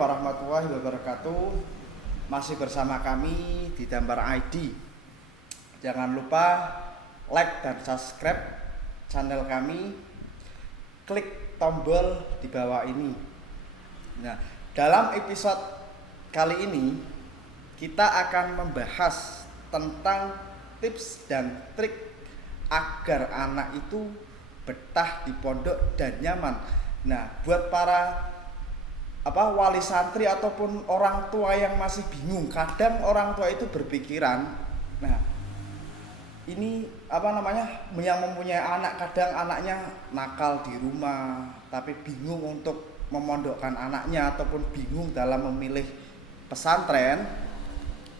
warahmatullahi wabarakatuh. Masih bersama kami di Dampar ID. Jangan lupa like dan subscribe channel kami. Klik tombol di bawah ini. Nah, dalam episode kali ini kita akan membahas tentang tips dan trik agar anak itu betah di pondok dan nyaman. Nah, buat para wali santri ataupun orang tua yang masih bingung, kadang orang tua itu berpikiran, nah ini yang mempunyai anak, kadang anaknya nakal di rumah tapi bingung untuk memondokkan anaknya ataupun bingung dalam memilih pesantren.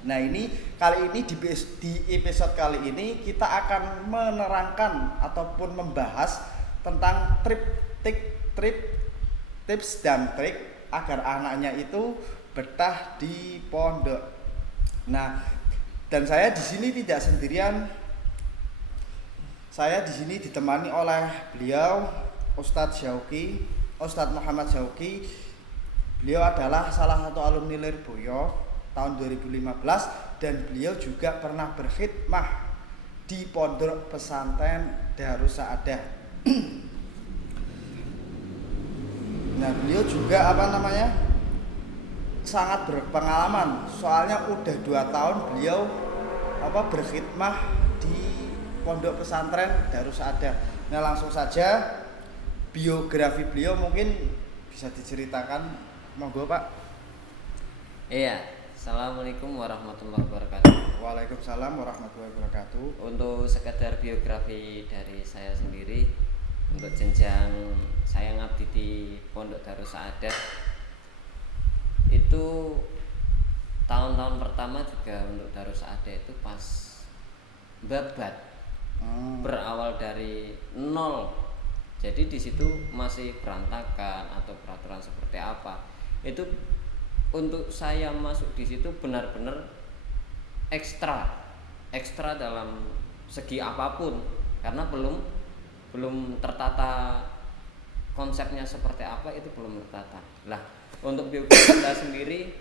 Nah, kali ini di episode kali ini kita akan menerangkan ataupun membahas tentang tips dan trik agar anaknya itu betah di pondok. Nah, dan saya di sini tidak sendirian. Saya di sini ditemani oleh beliau Ustadz Muhammad Syauqi. Beliau adalah salah satu alumni Lirboyo tahun 2015 dan beliau juga pernah berkhidmah di pondok pesantren Darus Saadah. Nah, beliau juga sangat berpengalaman, soalnya udah 2 tahun beliau berkhidmah di pondok pesantren Darus Saadah. Nah, langsung saja biografi beliau mungkin bisa diceritakan, monggo Pak. Iya, assalamualaikum warahmatullahi wabarakatuh. Waalaikumsalam warahmatullahi wabarakatuh. Untuk sekedar biografi dari saya sendiri, untuk jenjang saya ngabdi di Pondok Darus Saadah itu tahun-tahun pertama juga untuk Darus Saadah itu pas babat, berawal dari nol. Jadi di situ masih berantakan atau peraturan seperti apa. Itu untuk saya masuk di situ benar-benar ekstra dalam segi apapun, karena belum tertata konsepnya seperti apa, itu belum tertata. Lah, untuk biografi saya sendiri,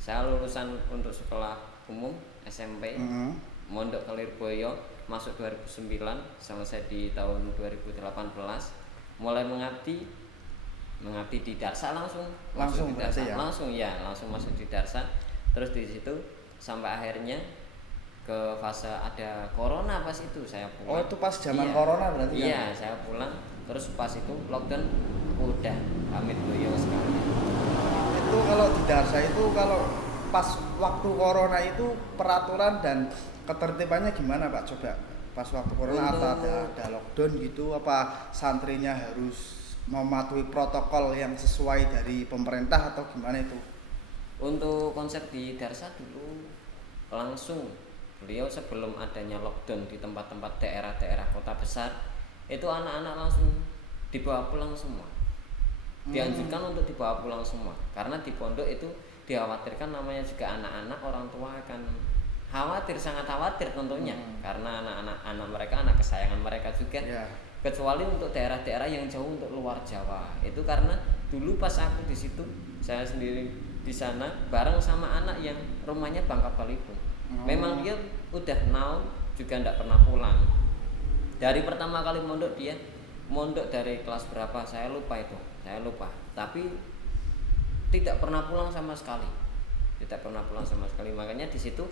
saya lulusan untuk sekolah umum SMP, mondok ke Lirboyo, masuk 2009, selesai di tahun 2018, mulai mengabdi di Darsa langsung masuk di Darsa, terus di situ sampai akhirnya ke fase ada corona. Pas itu saya pulang. Oh, itu pas zaman corona berarti ya? Iya, saya pulang, terus pas itu lockdown, udah pamit boyo sekali. Itu kalau di Darsa itu kalau pas waktu corona itu peraturan dan ketertibannya gimana Pak? Coba pas waktu corona ada lockdown gitu, apa santrinya harus mematuhi protokol yang sesuai dari pemerintah atau gimana itu? Untuk konsep di Darsa dulu langsung beliau sebelum adanya lockdown di tempat-tempat daerah-daerah kota besar, itu anak-anak langsung dibawa pulang semua. Dianjurkan untuk dibawa pulang semua, karena di pondok itu dikhawatirkan, namanya juga anak-anak, orang tua akan sangat khawatir tentunya, karena anak mereka anak kesayangan mereka juga. Kecuali untuk daerah-daerah yang jauh untuk luar Jawa, itu karena dulu pas aku di situ, saya sendiri di sana bareng sama anak yang rumahnya Bangka Belitung. Memang dia udah naon juga ndak pernah pulang. Dari pertama kali mondok, dia mondok dari kelas berapa saya lupa, tapi tidak pernah pulang sama sekali. Makanya di situ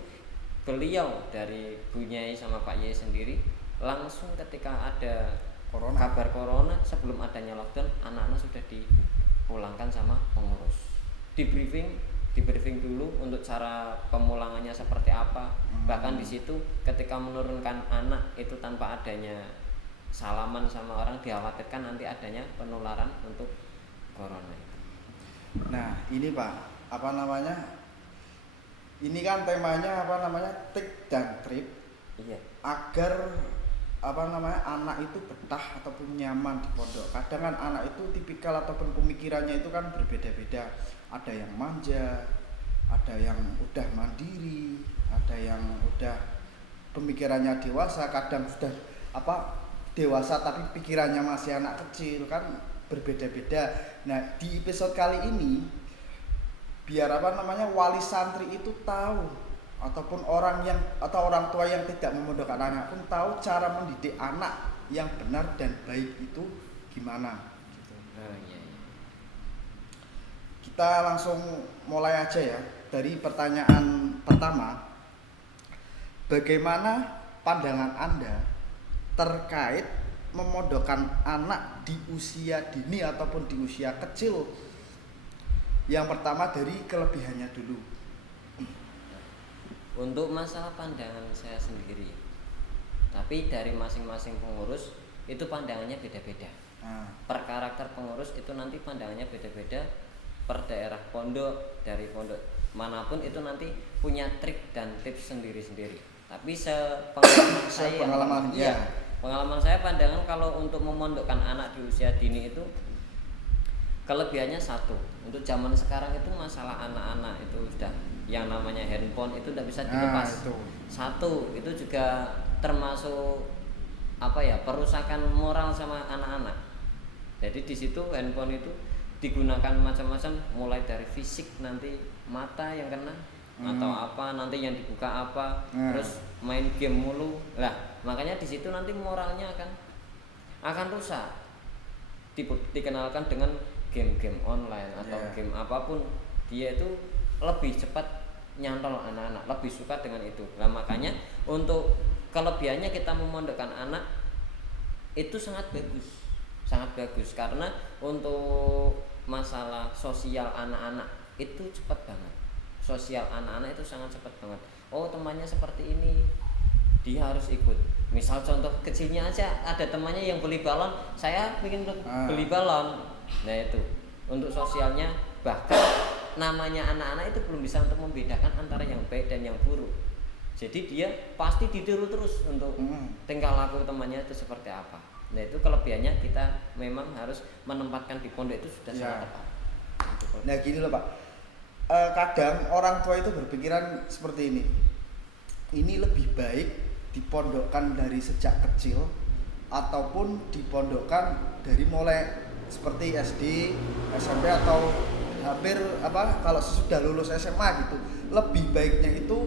beliau dari Bu Nyai sama Pak Yai sendiri langsung ketika ada kabar corona, sebelum adanya lockdown, anak-anak sudah dipulangkan sama pengurus. Di briefing dulu untuk cara pemulangannya seperti apa. Bahkan di situ ketika menurunkan anak itu tanpa adanya salaman sama orang, dikhawatirkan nanti adanya penularan untuk corona. Nah, ini Pak, ini kan temanya tik dan trip. Iya. Agar anak itu betah ataupun nyaman di pondok. Kadang kan anak itu tipikal ataupun pemikirannya itu kan berbeda-beda. Ada yang manja, ada yang udah mandiri, ada yang udah pemikirannya dewasa, kadang sudah dewasa tapi pikirannya masih anak kecil, kan berbeda-beda. Nah, di episode kali ini biar apa namanya wali santri itu tahu, ataupun orang tua yang tidak memondokkan anak pun tahu cara mendidik anak yang benar dan baik itu gimana gitu. Oh, iya, iya. Kita langsung mulai aja ya dari pertanyaan pertama. Bagaimana pandangan Anda terkait memondokkan anak di usia dini ataupun di usia kecil? Yang pertama dari kelebihannya dulu. Untuk masalah pandangan saya sendiri, tapi dari masing-masing pengurus itu pandangannya beda-beda. Per karakter pengurus itu nanti pandangannya beda-beda. Per daerah pondok, dari pondok manapun itu nanti punya trik dan tips sendiri-sendiri. Tapi sepengalaman saya, pengalaman saya pandangan kalau untuk memondokkan anak di usia dini itu kelebihannya satu. Untuk zaman sekarang itu masalah anak-anak itu sudah yang namanya handphone itu tidak bisa dilepas. Satu, itu juga termasuk apa ya, perusakan moral sama anak-anak. Jadi di situ handphone itu digunakan macam-macam, mulai dari fisik nanti mata yang kena atau apa nanti yang dibuka apa, terus main game mulu. Lah, makanya di situ nanti moralnya akan rusak. Dikenalkan dengan game-game online atau game apapun, dia itu lebih cepat nyantol anak-anak, lebih suka dengan itu. Nah, makanya untuk kelebihannya kita memondokkan anak itu sangat bagus karena untuk masalah sosial anak-anak itu cepat banget. Sosial anak-anak itu sangat cepat banget. Oh, temannya seperti ini, dia harus ikut. Misal contoh kecilnya aja, ada temannya yang beli balon, saya ingin beli balon. Nah, itu untuk sosialnya. Bahkan namanya anak-anak itu belum bisa untuk membedakan antara yang baik dan yang buruk. Jadi dia pasti ditiru terus untuk tingkah laku temannya itu seperti apa. Nah, itu kelebihannya kita memang harus menempatkan di pondok itu sudah sangat tepat. Nah, gini loh Pak, kadang orang tua itu berpikiran seperti ini. Ini lebih baik dipondokkan dari sejak kecil ataupun dipondokkan dari mulai seperti SD, SMP atau hampir kalau sudah lulus SMA gitu. Lebih baiknya itu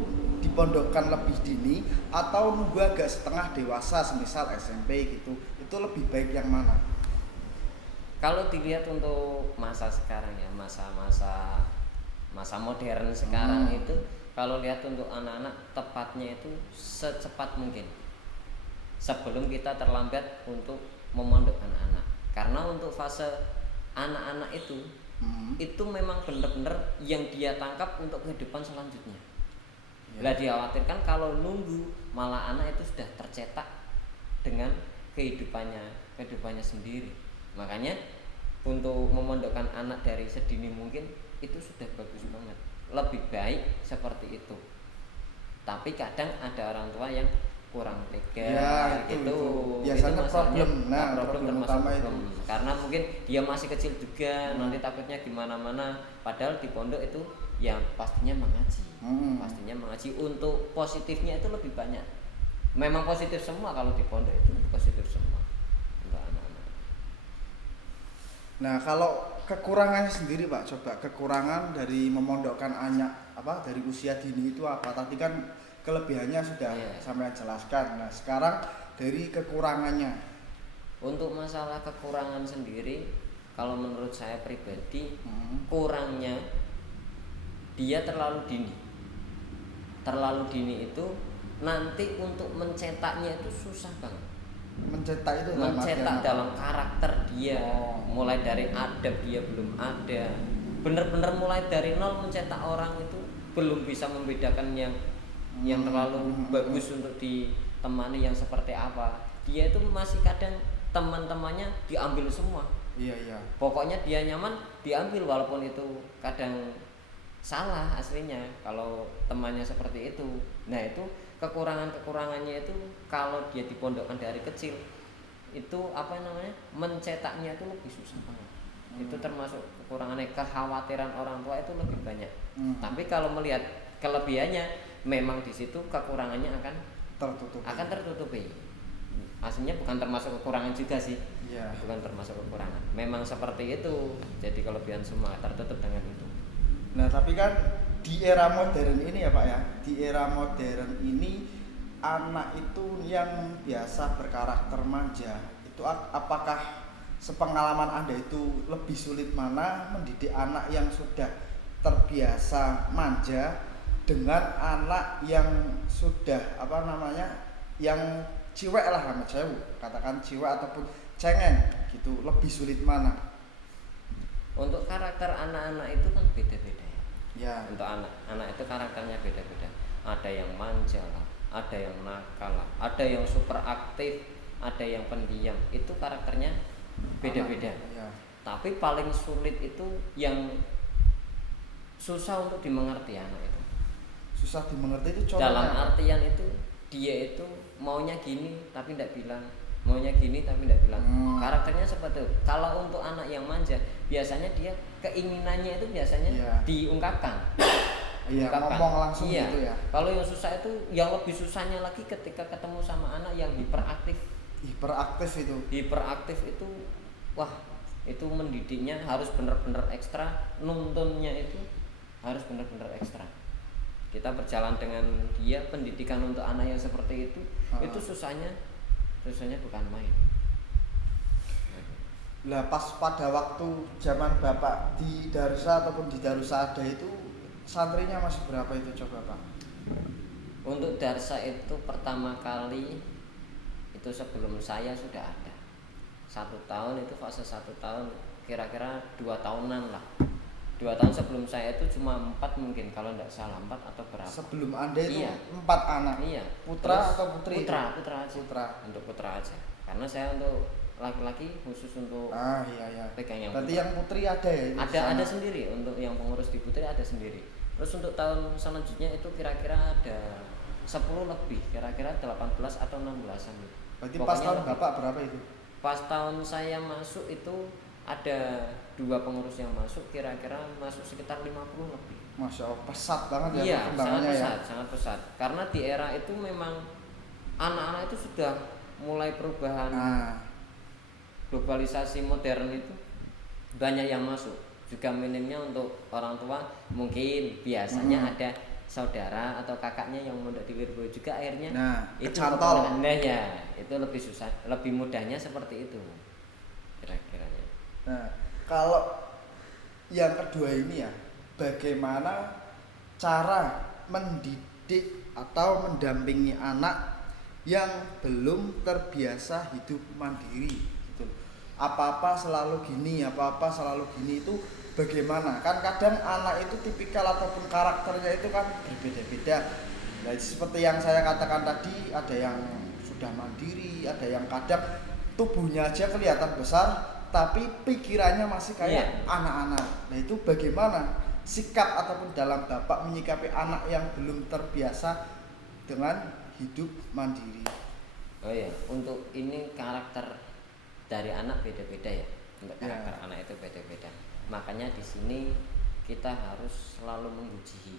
dipondokkan lebih dini atau nunggu agak setengah dewasa semisal SMP gitu. Itu lebih baik yang mana? Kalau dilihat untuk masa sekarang ya, masa modern sekarang itu, kalau lihat untuk anak-anak tepatnya itu secepat mungkin sebelum kita terlambat untuk memondokkan anak. Karena untuk fase anak-anak itu memang benar-benar yang dia tangkap untuk kehidupan selanjutnya. Lah, dikhawatirkan kalau nunggu malah anak itu sudah tercetak dengan kehidupannya sendiri. Makanya untuk memondokkan anak dari sedini mungkin itu sudah bagus banget. Lebih baik seperti itu. Tapi kadang ada orang tua yang kurang tega gitu. Biasanya problem termasuk problem. Karena mungkin dia masih kecil juga, nanti takutnya gimana-mana. Padahal di pondok itu yang pastinya mengaji. Untuk positifnya itu lebih banyak. Memang positif semua, kalau di pondok itu positif semua untuk anak-anak. Nah, kalau kekurangannya sendiri Pak, coba kekurangan dari memondokkan anak dari usia dini itu apa? Tadi kan kelebihannya sudah sampai jelaskan. Nah, sekarang dari kekurangannya. Untuk masalah kekurangan sendiri, kalau menurut saya pribadi, kurangnya dia terlalu dini. Terlalu dini itu nanti untuk mencetaknya itu susah banget. Mencetak dalam karakter dia, mulai dari adab dia belum ada. Bener-bener mulai dari nol mencetak orang itu belum bisa membedakan yang terlalu bagus untuk ditemani yang seperti apa. Dia itu masih kadang teman-temannya diambil semua. Iya. Pokoknya dia nyaman diambil, walaupun itu kadang salah aslinya kalau temannya seperti itu. Nah, itu kekurangannya itu kalau dia dipondokkan dari kecil itu mencetaknya itu lebih susah banget. Itu termasuk kekurangannya. Kekhawatiran orang tua itu lebih banyak. Tapi kalau melihat kelebihannya, memang di situ kekurangannya akan tertutupi. Aslinya bukan termasuk kekurangan juga sih. Yeah. Bukan termasuk kekurangan. Memang seperti itu. Jadi kelebihan semua tertutup dengan itu. Nah, tapi kan di era modern ini ya Pak ya, di era modern ini anak itu yang biasa berkarakter manja, itu apakah sepengalaman Anda itu lebih sulit mana mendidik anak yang sudah terbiasa manja dengan anak yang sudah apa namanya, yang ciwek lah sama cewek, katakan ciwek ataupun cengeng gitu, lebih sulit mana? Untuk karakter anak-anak itu kan beda-beda ya. Ya. Untuk anak-anak itu karakternya beda-beda. Ada yang manja lah, ada yang nakal lah, ada yang super aktif, ada yang pendiam. Itu karakternya beda-beda. Ya. Tapi paling sulit itu yang susah untuk dimengerti anak itu. Susah dimengerti itu contohnya. Dalam artian itu dia itu maunya gini tapi tidak bilang, maunya gini tapi tidak bilang. Karakternya seperti itu. Kalau untuk anak yang manja, biasanya dia keinginannya itu biasanya diungkapkan. Iya, ngomong langsung gitu ya. Kalau yang susah itu, yang lebih susahnya lagi ketika ketemu sama anak yang hiperaktif. Hiperaktif itu, wah, itu mendidiknya harus benar-benar ekstra, nuntunnya itu harus benar-benar ekstra. Kita berjalan dengan dia, pendidikan untuk anak yang seperti itu susahnya bukan main. Lah pas pada waktu zaman Bapak di Darsa ataupun di Darusada itu santrinya masih berapa itu coba Pak? Untuk Darsa itu pertama kali itu sebelum saya sudah ada 1 tahun, itu fase 1 tahun, kira-kira 2 tahunan lah. 2 tahun sebelum saya itu cuma 4 mungkin, kalau tidak salah 4 atau berapa. Sebelum Anda itu iya. 4 anak? Iya. Putra terus, atau putri? Putra aja. Putra. Untuk putra aja. Karena saya untuk laki-laki khusus untuk iya. pegang yang berarti putra. Yang putri ada ya? Ada sendiri, untuk yang pengurus di putri ada sendiri. Terus untuk tahun selanjutnya itu kira-kira ada 10 lebih, kira-kira 18 atau 16-an. Berarti pas tahun Bapak berapa itu? Pas tahun saya masuk itu ada 2 pengurus yang masuk, kira-kira masuk sekitar 50 lebih. Masya Allah, pesat banget ya iya, perkembangannya ya. Sangat pesat. Karena di era itu memang anak-anak itu sudah mulai perubahan. Globalisasi modern itu banyak yang masuk. Juga minimnya untuk orang tua, mungkin biasanya ada saudara atau kakaknya yang mondok di Wirboyo juga, akhirnya itu kecantol. Ya, itu lebih susah, lebih mudahnya seperti itu kira-kiranya. Nah, kalau yang kedua ini ya, bagaimana cara mendidik atau mendampingi anak yang belum terbiasa hidup mandiri gitu. Apa-apa selalu gini itu bagaimana? Kan kadang anak itu tipikal ataupun karakternya itu kan berbeda-beda. Nah, seperti yang saya katakan tadi, ada yang sudah mandiri, ada yang kadang tubuhnya aja kelihatan besar tapi pikirannya masih kayak anak-anak. Nah, itu bagaimana sikap ataupun dalam Bapak menyikapi anak yang belum terbiasa dengan hidup mandiri? Oh iya, untuk ini karakter dari anak beda-beda ya. Untuk karakter anak itu beda-beda. Makanya di sini kita harus selalu menguji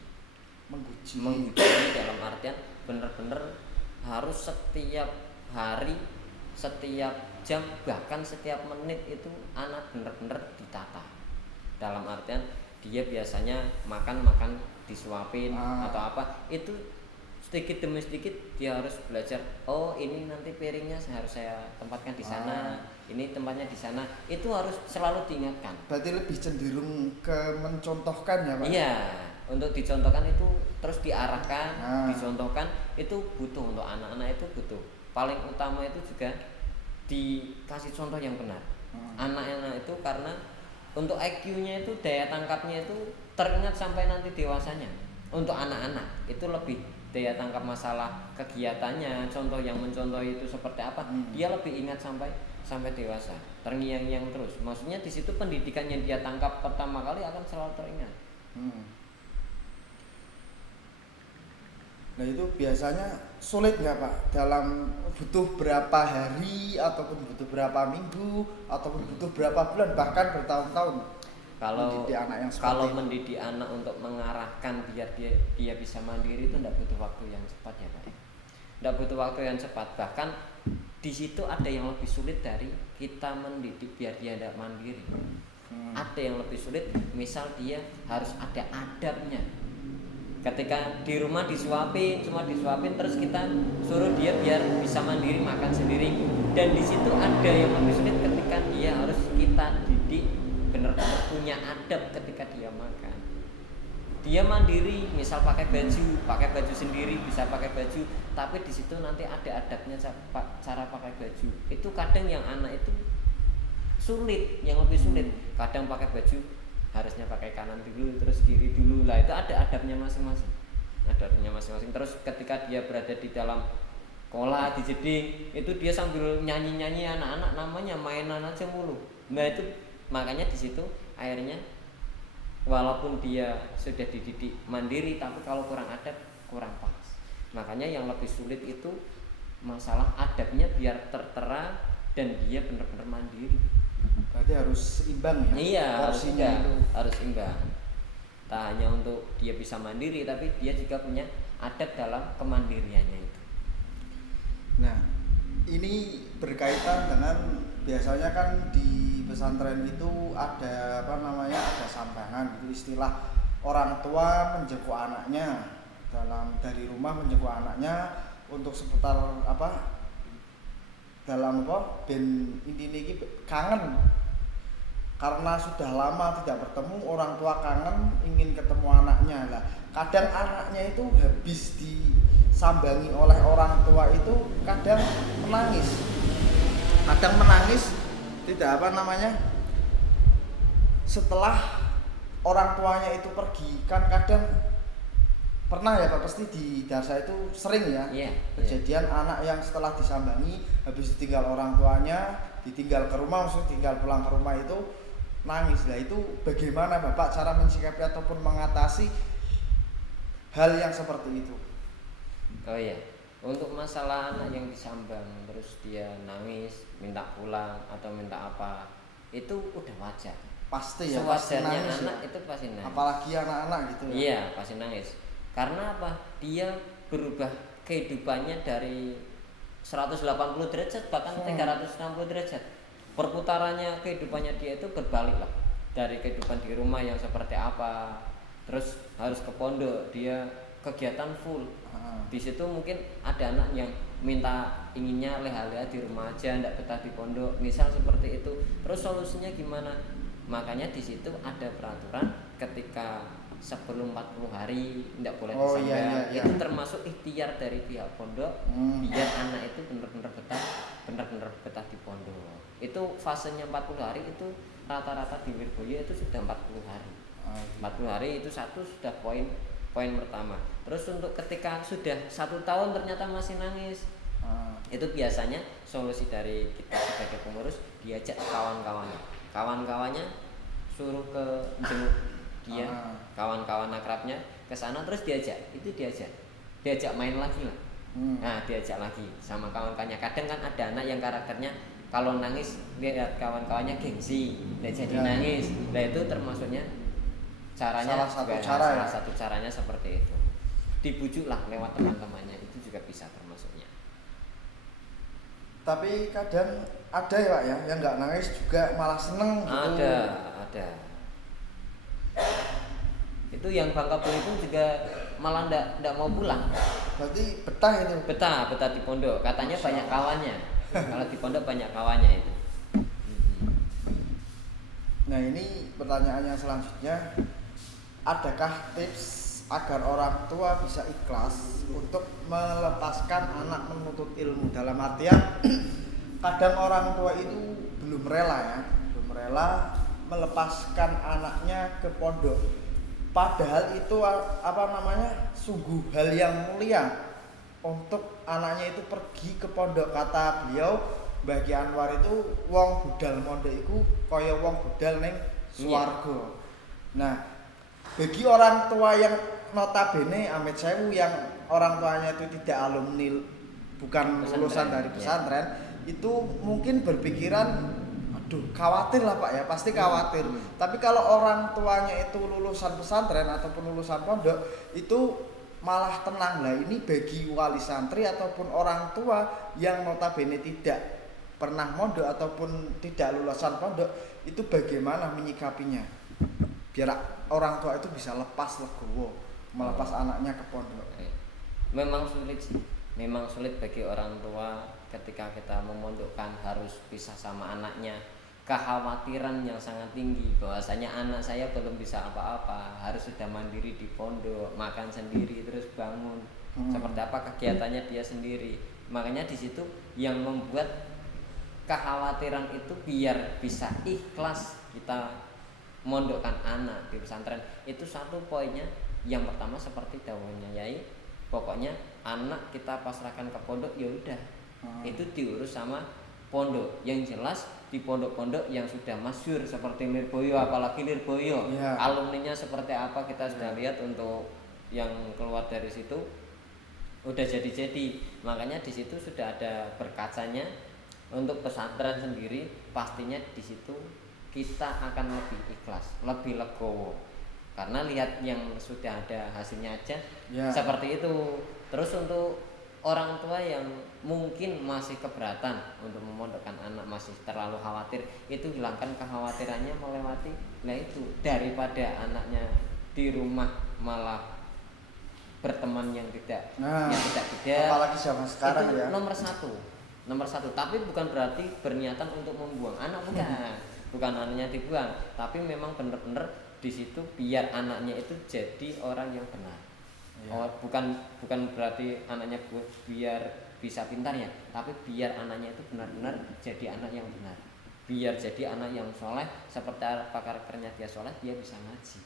dalam artian benar-benar harus setiap hari, setiap jam, bahkan setiap menit itu anak benar-benar ditata. Dalam artian dia biasanya makan disuapin atau apa, itu sedikit demi sedikit dia harus belajar. Oh, ini nanti piringnya harus saya tempatkan di sana, ini tempatnya di sana. Itu harus selalu diingatkan. Berarti lebih cenderung ke mencontohkan ya Pak? Iya, untuk dicontohkan itu terus diarahkan, dicontohkan itu butuh, untuk anak-anak itu butuh. Paling utama itu juga dikasih contoh yang benar. Anak-anak itu karena untuk IQ-nya itu, daya tangkapnya itu teringat sampai nanti dewasanya. Untuk anak-anak itu lebih daya tangkap masalah kegiatannya, contoh yang mencontoh itu seperti apa, dia lebih ingat sampai dewasa, terngiang-ngiang terus. Maksudnya di situ pendidikan yang dia tangkap pertama kali akan selalu teringat. Nah, itu biasanya sulit nggak Pak? Dalam butuh berapa hari ataupun butuh berapa minggu ataupun butuh berapa bulan bahkan bertahun-tahun? Kalau mendidik anak untuk mengarahkan biar dia bisa mandiri itu tidak butuh waktu yang cepat ya Pak. Tidak butuh waktu yang cepat. Bahkan di situ ada yang lebih sulit dari kita mendidik biar dia tidak mandiri. Ada yang lebih sulit, misal dia harus ada adabnya. Ketika di rumah disuapin, cuma disuapin terus kita suruh dia biar bisa mandiri makan sendiri. Dan di situ ada yang lebih sulit ketika dia harus kita didik benar-benar punya adab ketika dia makan. Dia mandiri, misal pakai baju sendiri, bisa pakai baju, tapi di situ nanti ada adabnya cara pakai baju. Itu kadang yang anak itu sulit, yang lebih sulit. Kadang pakai baju harusnya pakai kanan dulu, terus kiri dulu. Lah itu ada adabnya masing-masing. Adabnya masing-masing. Terus ketika dia berada di dalam kolah di jeding, itu dia sambil nyanyi-nyanyi, anak-anak namanya mainan aja mulu. Nah itu makanya di situ akhirnya walaupun dia sudah dididik mandiri, tapi kalau kurang adab kurang pas. Makanya yang lebih sulit itu masalah adabnya biar tertera dan dia benar-benar mandiri. Berarti harus seimbang ya. Iya, porsinya itu harus imbang. Tak hanya untuk dia bisa mandiri, tapi dia juga punya adab dalam kemandiriannya itu. Nah, ini berkaitan dengan biasanya kan di pesantren itu ada ada sambangan gitu, istilah orang tua menjenguk anaknya dari rumah menjenguk anaknya untuk seputar ben intinya ini kangen karena sudah lama tidak bertemu, orang tua kangen ingin ketemu anaknya lah. Kadang anaknya itu habis disambangi oleh orang tua itu kadang menangis tidak setelah orang tuanya itu pergi. Kan kadang pernah ya Pak, pasti di desa itu sering ya kejadian anak yang setelah disambangi habis ditinggal orang tuanya, ditinggal ke rumah, maksudnya tinggal pulang ke rumah itu nangis. Lah itu bagaimana Bapak cara mensikapi ataupun mengatasi hal yang seperti itu? Oh iya, untuk masalah anak yang disambang terus dia nangis, minta pulang atau minta apa, itu udah wajar. Pasti ya, sewajarnya pasti nangis anak ya. itu pasti nangis. Apalagi anak-anak gitu ya. Iya, pasti nangis. Karena apa? Dia berubah kehidupannya dari 180 derajat bahkan 360 derajat. Perputarannya kehidupannya dia itu berbalik lah. Dari kehidupan di rumah yang seperti apa, terus harus ke pondok, dia kegiatan full. Di situ mungkin ada anak yang inginnya leha-leha di rumah aja, enggak betah di pondok, misal seperti itu. Terus solusinya gimana? Makanya di situ ada peraturan ketika sebelum 40 hari enggak boleh disambang. Itu termasuk ikhtiar dari pihak pondok biar anak itu benar-benar betah di pondok. Itu fasenya 40 hari itu rata-rata di Wirboyo itu sudah 40 hari. 40 hari itu sudah poin pertama. Terus untuk ketika sudah 1 tahun ternyata masih nangis, itu biasanya solusi dari kita sebagai pengurus, diajak kawan-kawannya suruh ke jenguk dia, kawan-kawan akrabnya ke sana, terus diajak main lagi lah. Nah diajak lagi sama kawan-kawannya. Kadang kan ada anak yang karakternya kalau nangis lihat kawan-kawannya gengsi, jadi nangis. Nah itu termasuknya caranya salah satu caranya seperti itu. Dibujuklah lewat teman-temannya, itu juga bisa termasuknya. Tapi kadang ada ya Pak ya, yang nggak nangis juga malah seneng gitu. Ada. Itu yang Bangka Belitung juga malah ndak mau pulang. Berarti betah itu. Betah di pondok. Katanya banyak kawannya. Kalau di pondok banyak kawannya itu. Nah ini pertanyaannya selanjutnya, adakah tips agar orang tua bisa ikhlas untuk melepaskan anak menuntut ilmu? Dalam artian kadang orang tua itu belum rela melepaskan anaknya ke pondok, padahal itu sungguh hal yang mulia untuk anaknya itu pergi ke pondok. Kata beliau, bagi Anwar itu wong budal mondok iku kaya wong budal ning swarga. Nah, bagi orang tua yang notabene amit sewu yang orang tuanya itu tidak alumni, bukan lulusan dari pesantren, itu mungkin berpikiran aduh khawatir lah Pak ya, pasti khawatir. Tapi kalau orang tuanya itu lulusan pesantren ataupun lulusan pondok, itu malah tenang lah. Ini bagi wali santri ataupun orang tua yang notabene tidak pernah mondok ataupun tidak lulusan pondok itu bagaimana menyikapinya biar orang tua itu bisa lepas legowo melepas anaknya ke pondok. Memang sulit sih, memang sulit bagi orang tua ketika kita memondokkan harus pisah sama anaknya. Kekhawatiran yang sangat tinggi bahwasanya anak saya belum bisa apa-apa, harus sudah mandiri di pondok, makan sendiri terus bangun, seperti apa kegiatannya dia sendiri. Makanya di situ yang membuat kekhawatiran itu biar bisa ikhlas kita mondokkan anak di pesantren itu satu poinnya. Yang pertama seperti dawuhnya Yai, pokoknya anak kita pasrahkan ke pondok ya udah, itu diurus sama pondok. Yang jelas di pondok-pondok yang sudah masyhur seperti Lirboyo, apalagi Lirboyo, alumninya seperti apa kita sudah lihat. Untuk yang keluar dari situ udah jadi-jadi, makanya di situ sudah ada berkacanya. Untuk pesantren sendiri pastinya di situ kita akan lebih ikhlas, lebih legowo, karena lihat yang sudah ada hasilnya aja seperti itu. Terus untuk orang tua yang mungkin masih keberatan untuk memondokkan anak, masih terlalu khawatir, itu hilangkan kekhawatirannya melewati itu, daripada anaknya di rumah malah berteman yang tidak apalagi zaman sekarang itu ya nomor satu. Tapi bukan berarti berniatan untuk membuang anak, bukan anaknya dibuang, tapi memang benar-benar di situ biar anaknya itu jadi orang yang benar. Bukan berarti anaknya biar bisa pintar ya, tapi biar anaknya itu benar-benar jadi anak yang benar, biar jadi anak yang soleh. Seperti apa karakternya dia soleh, dia bisa ngaji.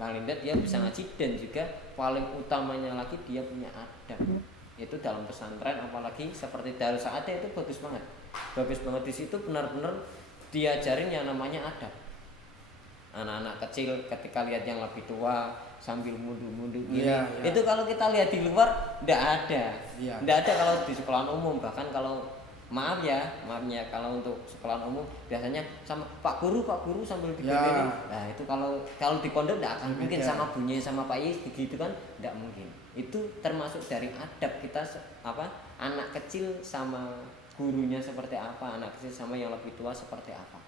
Paling tidak dia bisa ngaji, dan juga paling utamanya lagi dia punya adab. Itu dalam pesantren, apalagi seperti Darus Sa'adah itu bagus banget di situ. Benar-benar diajarin yang namanya adab. Anak-anak kecil ketika lihat yang lebih tua sambil mundur-mundur gini, itu kalau kita lihat di luar ndak ada kalau di sekolah umum. Bahkan kalau maafnya kalau untuk sekolah umum biasanya sama Pak Guru sambil digini. Nah itu kalau di pondok ndak akan mungkin sama bunyi sama Pak Yis begitu kan, ndak mungkin. Itu termasuk dari adab kita anak kecil sama gurunya seperti apa, anak kecil sama yang lebih tua seperti apa.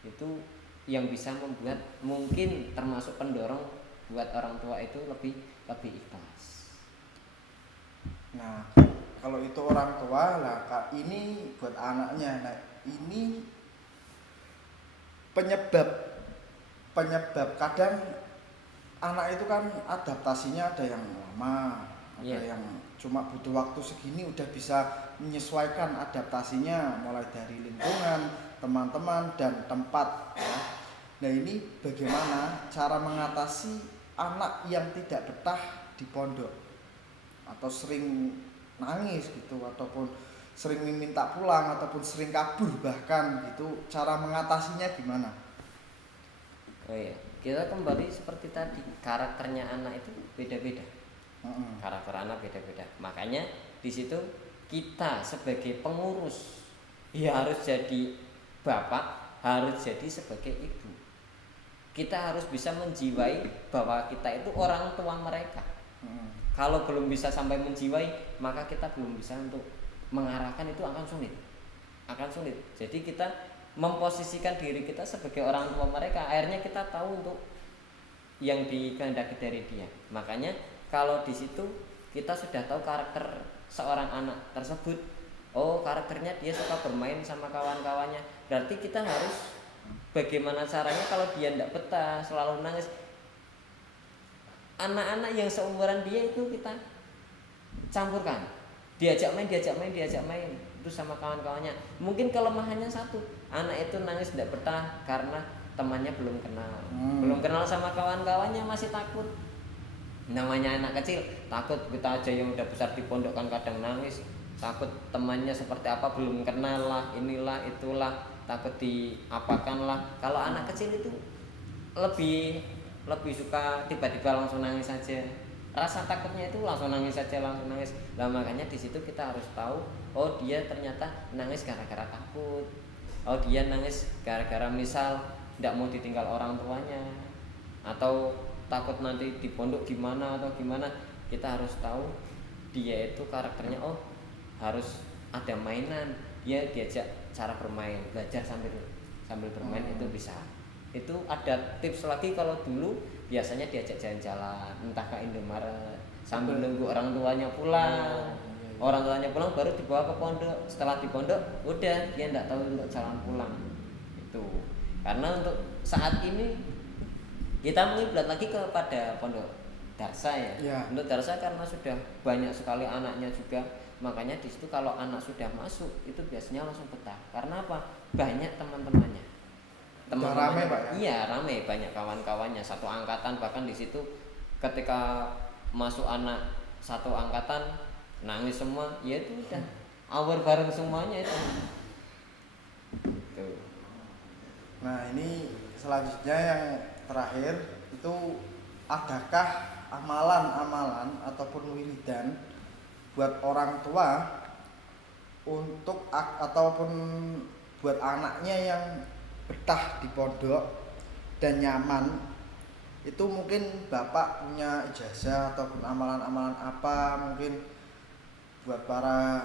Itu yang bisa membuat mungkin termasuk pendorong buat orang tua itu lebih ikhlas. Nah, kalau itu orang tua lah, ini buat anaknya. Nah, ini penyebab kadang anak itu kan adaptasinya ada yang lama, ada yang cuma butuh waktu segini udah bisa menyesuaikan adaptasinya, mulai dari lingkungan, teman-teman, dan tempat ya. Nah, ini bagaimana cara mengatasi anak yang tidak betah di pondok atau sering nangis gitu, ataupun sering minta pulang, ataupun sering kabur bahkan gitu, cara mengatasinya gimana? Kita kembali seperti tadi, karakternya anak itu beda-beda. Karakter anak beda-beda. Makanya di situ kita sebagai pengurus harus jadi bapak, harus jadi sebagai ibu. Kita harus bisa menjiwai bahwa kita itu orang tua mereka. Kalau belum bisa sampai menjiwai, maka kita belum bisa untuk mengarahkan, itu akan sulit. Jadi kita memposisikan diri kita sebagai orang tua mereka, akhirnya kita tahu untuk yang dikehendaki dari dia. Makanya kalau di situ kita sudah tahu karakter seorang anak tersebut, karakternya dia suka bermain sama kawan-kawannya, berarti kita harus bagaimana caranya kalau dia tidak betah, selalu nangis. Anak-anak yang seumuran dia itu kita campurkan, diajak main itu sama kawan-kawannya. Mungkin kelemahannya satu, anak itu nangis tidak betah karena temannya belum kenal sama kawan-kawannya, masih takut. Namanya anak kecil, takut. Kita aja yang udah besar di pondok kan kadang nangis, takut temannya seperti apa, belum kenal lah, inilah itulah, takut diapakan lah. Kalau anak kecil itu lebih suka tiba-tiba langsung nangis saja. Rasa takutnya itu langsung nangis. Nah, makanya di situ kita harus tahu, dia ternyata nangis gara-gara takut. Dia nangis gara-gara misal tidak mau ditinggal orang tuanya, atau takut nanti di pondok gimana atau gimana. Kita harus tahu dia itu karakternya harus ada mainan, dia diajak cara bermain, belajar sambil sambil bermain itu bisa. Itu ada tips lagi, kalau dulu biasanya diajak jalan-jalan entah ke Indomaret sambil nunggu orang tuanya pulang. Orang tuanya pulang baru dibawa ke pondok. Setelah di pondok udah dia nggak tahu untuk jalan pulang. Itu karena untuk saat ini kita mengiblat lagi kepada pondok darsa ya. Untuk darsa karena sudah banyak sekali anaknya juga, makanya di situ kalau anak sudah masuk itu biasanya langsung betah. Karena apa? Banyak teman-temannya. Rame Pak ya? Iya rame, banyak kawan-kawannya satu angkatan. Bahkan di situ ketika masuk anak satu angkatan nangis semua, ya itu udah awal bareng semuanya itu. Tuh. Nah ini selanjutnya yang terakhir itu, adakah amalan-amalan ataupun wiridan buat orang tua untuk ataupun buat anaknya yang betah di pondok dan nyaman? Itu mungkin Bapak punya ijazah ataupun amalan-amalan apa mungkin buat para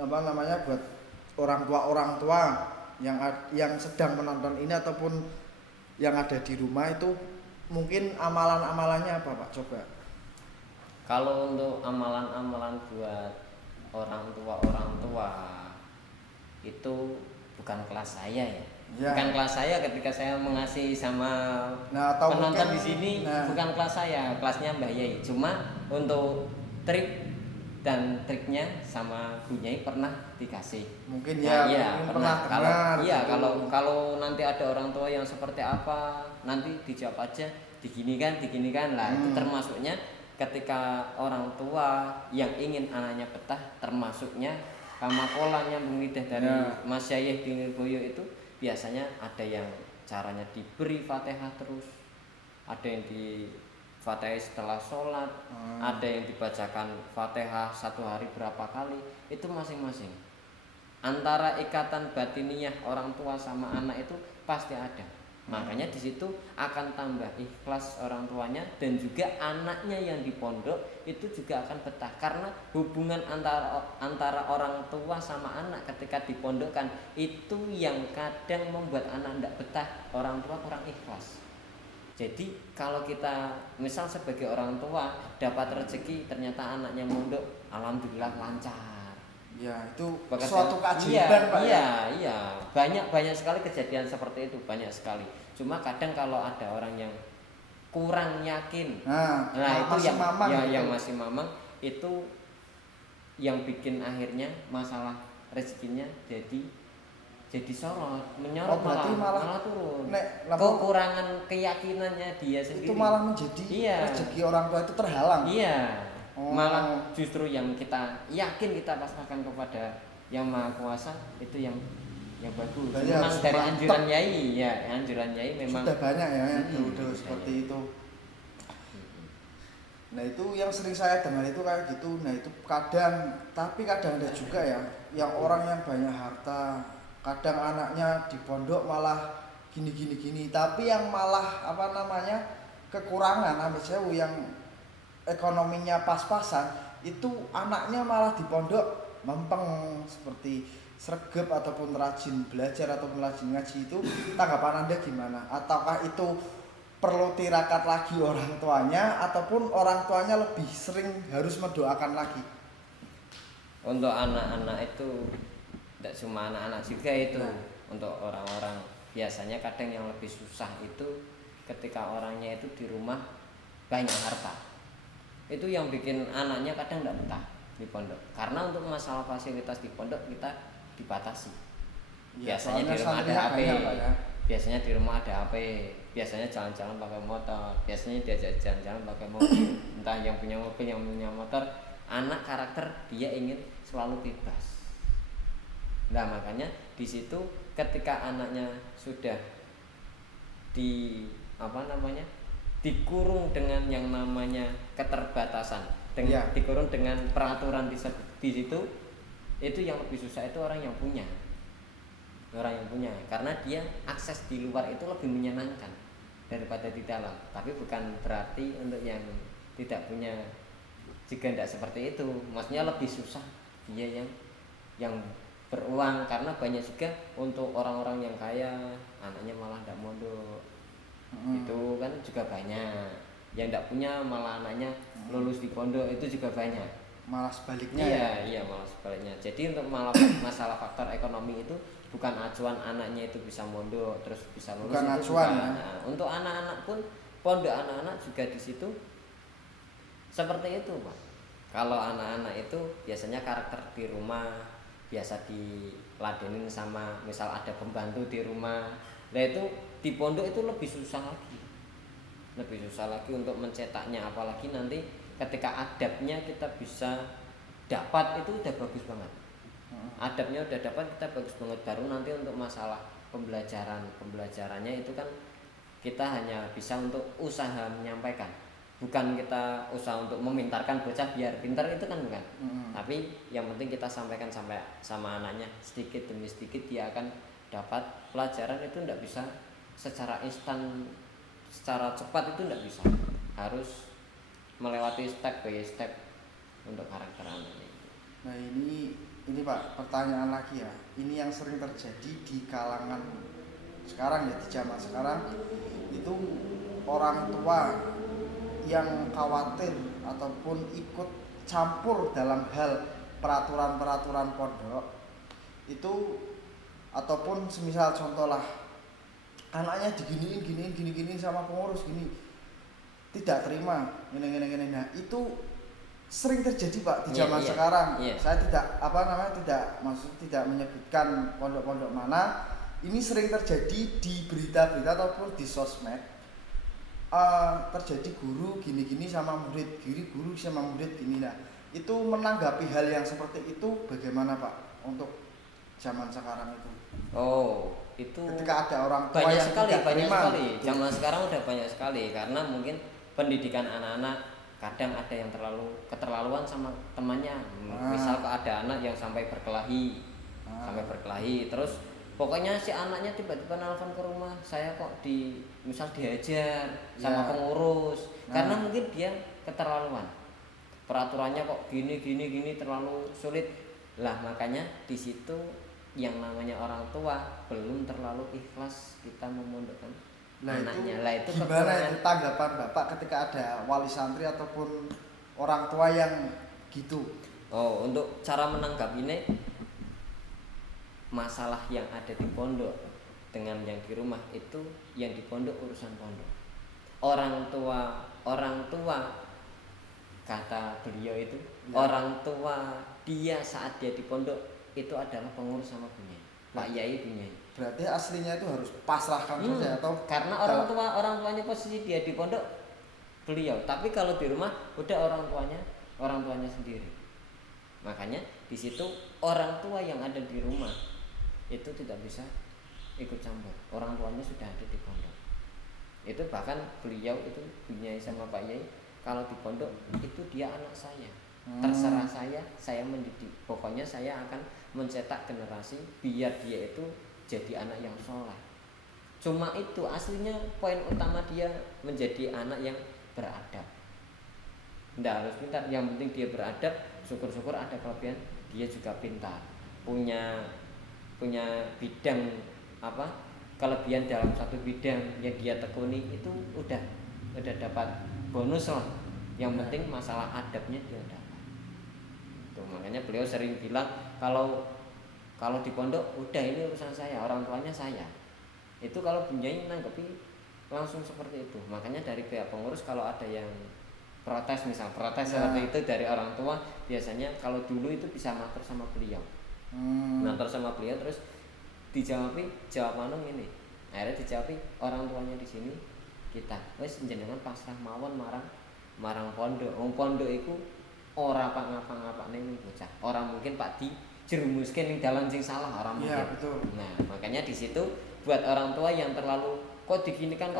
buat orang tua yang sedang menonton ini ataupun yang ada di rumah, itu mungkin amalan-amalannya apa Pak? Coba. Kalau untuk amalan-amalan buat orang tua itu bukan kelas saya ya. Bukan kelas saya ketika saya mengasihi sama penonton di sini, bukan kelas saya, kelasnya Mbah Yai. Cuma untuk trik dan triknya sama Bu Nyai pernah dikasih. Mungkin mungkin pernah. Kalau nanti ada orang tua yang seperti apa, nanti dijawab aja diginikan lah. Itu termasuknya ketika orang tua yang ingin anaknya betah, termasuknya kamakola nyambung lidah dari Mas Yayeh di Nirboyo itu biasanya ada yang caranya diberi Fatihah terus, ada yang di Fatihah setelah sholat, ada yang dibacakan Fatihah satu hari berapa kali, itu masing-masing. Antara ikatan batiniah orang tua sama anak itu pasti ada. Makanya di situ akan tambah ikhlas orang tuanya, dan juga anaknya yang di pondok itu juga akan betah, karena hubungan antara orang tua sama anak ketika dipondokkan itu yang kadang membuat anak tidak betah, orang tua kurang ikhlas. Jadi kalau kita misal sebagai orang tua dapat rezeki ternyata anaknya mondok, alhamdulillah lancar. Ya itu suatu keajaiban Pak. Iya, banyak sekali kejadian seperti itu, banyak sekali. Cuma kadang kalau ada orang yang kurang yakin, itu yang masih mamang itu yang bikin akhirnya masalah rezekinya jadi sorot, menyorot, malah turun. Kekurangan keyakinannya dia sendiri. Itu malah menjadi rezeki orang tua itu terhalang. Iya. Malah justru yang kita yakin kita pasrahkan kepada Yang Maha Kuasa itu yang bagus. Memang dari anjuran Yai, memang sudah banyak ya dulu seperti itu. Nah itu yang sering saya dengar itu kayak gitu. Nah itu kadang ada juga ya yang orang yang banyak harta, kadang anaknya di pondok malah gini, tapi yang malah kekurangan yang ekonominya pas-pasan, itu anaknya malah di pondok mempeng, seperti sregep ataupun rajin belajar ataupun rajin ngaji. Itu tanggapan Anda gimana? Ataukah itu perlu tirakat lagi orang tuanya, ataupun orang tuanya lebih sering harus mendoakan lagi? Untuk anak-anak itu tidak cuma anak-anak juga itu. Untuk orang-orang biasanya kadang yang lebih susah itu ketika orangnya itu di rumah banyak harta. Itu yang bikin anaknya kadang tidak betah di pondok, karena untuk masalah fasilitas di pondok kita dibatasi. Biasanya di rumah ada HP, biasanya di rumah ada HP, biasanya jalan-jalan pakai motor, biasanya diajak jalan-jalan pakai mobil. Entah yang punya mobil, yang punya motor. Anak karakter dia ingin selalu bebas. Nah makanya di situ ketika anaknya sudah dikurung dengan yang namanya keterbatasan, dikurung dengan peraturan di situ, itu yang lebih susah itu orang yang punya, karena dia akses di luar itu lebih menyenangkan daripada di dalam. Tapi bukan berarti untuk yang tidak punya juga tidak seperti itu, maksudnya lebih susah dia yang beruang, karena banyak juga untuk orang-orang yang kaya anaknya malah tidak mondok. Itu kan juga banyak yang tidak punya malah anaknya lulus di pondok, itu juga banyak. Malah sebaliknya Iya, ya. iya malah sebaliknya. Jadi untuk masalah faktor ekonomi itu bukan acuan anaknya itu bisa mondok terus bisa lulus, Bukan itu acuan bukan. ya. Nah, untuk anak-anak pun pondok anak-anak juga di situ seperti itu, Pak. Kalau anak-anak itu biasanya karakter di rumah biasa diladenin sama misal ada pembantu di rumah. Nah itu di pondok itu lebih susah lagi. Lebih susah lagi untuk mencetaknya, apalagi nanti ketika adabnya kita bisa dapat itu udah bagus banget. Adabnya udah dapat kita bagus banget, baru nanti untuk masalah pembelajarannya itu kan kita hanya bisa untuk usaha menyampaikan, bukan kita usaha untuk memintarkan bocah biar pintar, itu kan bukan. Tapi yang penting kita sampaikan sampai sama anaknya sedikit demi sedikit dia akan dapat pelajaran. Itu tidak bisa secara instan, secara cepat, itu tidak bisa, harus melewati step by step untuk karakter anaknya. Nah ini Pak, pertanyaan lagi ya. Ini yang sering terjadi di kalangan sekarang ya, di zaman sekarang itu orang tua yang khawatir ataupun ikut campur dalam hal peraturan-peraturan pondok itu, ataupun semisal contoh lah anaknya diginiin sama pengurus gini, tidak terima gini. Nah itu sering terjadi Pak di zaman sekarang. Saya tidak menyebutkan pondok-pondok mana. Ini sering terjadi di berita-berita ataupun di sosmed. Terjadi guru gini sama murid, guru sama murid gini. Nah itu menanggapi hal yang seperti itu bagaimana Pak untuk zaman sekarang itu? Oh, itu ketika ada orang tua banyak yang sekali, tidak banyak terima, sekali. Zaman sekarang udah banyak sekali, karena mungkin pendidikan anak-anak kadang ada yang keterlaluan sama temannya. Misal ada anak yang sampai berkelahi, terus pokoknya si anaknya tiba-tiba nelfon ke rumah, saya kok misal dihajar sama pengurus, karena mungkin dia keterlaluan. Peraturannya kok gini terlalu sulit. Lah makanya di situ yang namanya orang tua belum terlalu ikhlas kita memondokkan anaknya. Lah itu gimana itu tanggapan Bapak ketika ada wali santri ataupun orang tua yang gitu? Oh, untuk cara menanggapinya, masalah yang ada di pondok dengan yang di rumah itu, yang di pondok urusan pondok. Orang tua kata beliau itu, orang tua dia saat dia di pondok itu adalah pengurus sama bunyai, Pak Yai bunyai. Berarti aslinya itu harus pasrahkan saja atau karena orang tuanya posisi dia di pondok beliau, tapi kalau di rumah udah orang tuanya sendiri. Makanya di situ orang tua yang ada di rumah itu tidak bisa ikut campur, orang tuanya sudah ada di pondok. Itu bahkan beliau itu bunyai sama Pak Yai, kalau di pondok itu dia anak saya, terserah saya mendidik, pokoknya saya akan mencetak generasi biar dia itu jadi anak yang soleh. Cuma itu aslinya poin utama dia menjadi anak yang beradab. Tidak harus pintar, yang penting dia beradab. Syukur-syukur ada kelebihan dia juga pintar, punya bidang kelebihan dalam satu bidang yang dia tekuni, itu udah dapat bonus lah. Yang penting masalah adabnya dia dapat. Tuh, makanya beliau sering bilang kalau di pondok udah ini urusan saya, orang tuanya saya. Itu kalau bunyai nanggepi langsung seperti itu. Makanya dari pihak pengurus kalau ada yang protes seperti itu dari orang tua, biasanya kalau dulu itu bisa matur sama beliau. Matur sama beliau terus jawab manung ini. Akhirnya dijawab orang tuanya di sini kita. Wis jenengan pasrah mawon marang pondok. Wong pondok iku ora ngapa-ngapane ning bocah. Ora mungkin Pak dijerumuskan ning dalan sing salah, orang mungkin. Iya, betul. Nah, makanya di situ buat orang tua yang terlalu kok diginikan,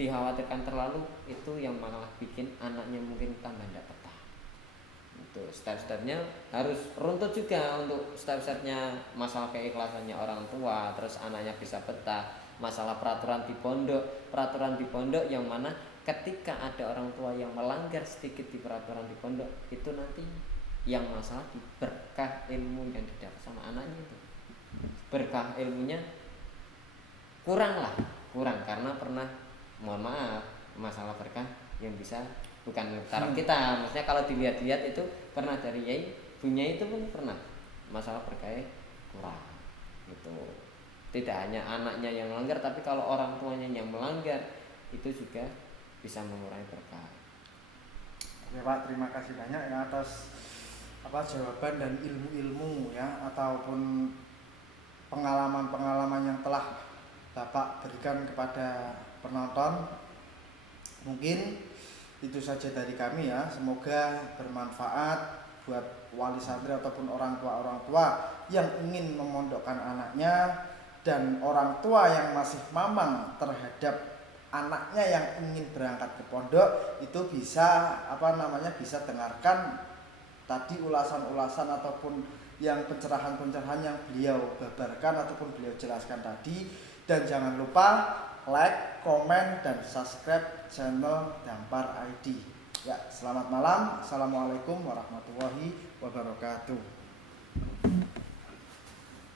dikhawatirkan terlalu, itu yang malah bikin anaknya mungkin tambah ndak betah. Itu step-stepnya harus runtut juga, untuk step-stepnya masalah keikhlasannya orang tua, terus anaknya bisa betah. Masalah peraturan di pondok yang mana ketika ada orang tua yang melanggar sedikit di peraturan di pondok, itu nanti yang masalah di berkah ilmu yang didapat sama anaknya itu. Berkah ilmunya kurang karena pernah, mohon maaf, masalah berkah yang bisa bukan taraf kita, maksudnya kalau dilihat-lihat itu pernah dari yai punya itu pun pernah masalah berkah kurang gitu. Tidak hanya anaknya yang melanggar, tapi kalau orang tuanya yang melanggar itu juga bisa mengurangi berkah. Oke Pak, terima kasih banyak ya atas jawaban dan ilmu-ilmu ya ataupun pengalaman-pengalaman yang telah Bapak berikan kepada penonton. Mungkin itu saja dari kami ya. Semoga bermanfaat buat wali santri ataupun orang tua yang ingin memondokkan anaknya dan orang tua yang masih mamang terhadap anaknya yang ingin berangkat ke pondok. Itu bisa bisa dengarkan tadi ulasan-ulasan ataupun yang pencerahan-pencerahan yang beliau babarkan ataupun beliau jelaskan tadi. Dan jangan lupa like, komen, dan subscribe channel Dampar ID. Ya, selamat malam. Assalamualaikum warahmatullahi wabarakatuh.